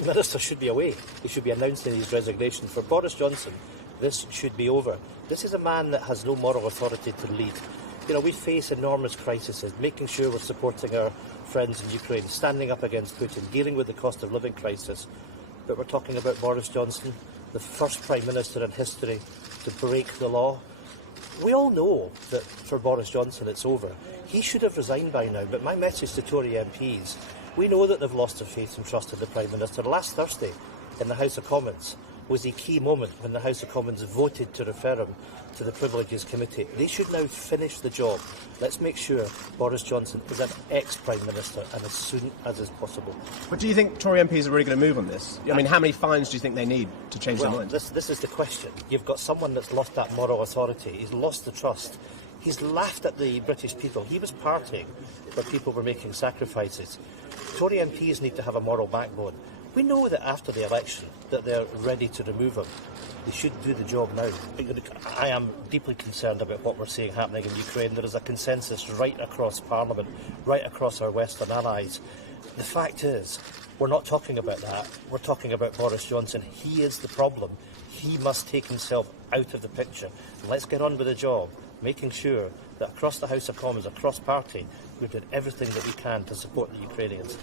Prime Minister should be away. He should be announcing his resignation. For Boris Johnson, this should be over. This is a man that has no moral authority to lead. You know, we face enormous crises, making sure we're supporting our friends in Ukraine, standing up against Putin, dealing with the cost of living crisis. But we're talking about Boris Johnson, the first Prime Minister in history to break the law. We all know that for Boris Johnson it's over. He should have resigned by now, but my message to Tory MPs, we know that they've lost their faith and trust in the Prime Minister. Last Thursday in the House of Commons was a key moment when the House of Commons voted to refer him to the Privileges Committee. They should now finish the job. Let's make sure Boris Johnson is an ex-Prime Minister, and as soon as is possible. But do you think Tory MPs are really going to move on this? I mean, how many fines do you think they need to change their mind? This is the question. You've got someone that's lost that moral authority. He's lost the trust. He's laughed at the British people. He was partying where people were making sacrifices. Tory MPs need to have a moral backbone. We know that after the election that they're ready to remove him. They should do the job now. I am deeply concerned about what we're seeing happening in Ukraine. There is a consensus right across Parliament, right across our Western allies. The fact is, we're not talking about that. We're talking about Boris Johnson. He is the problem. He must take himself out of the picture. And let's get on with the job, making sure that across the House of Commons, across party, we're doing everything that we can to support the Ukrainians.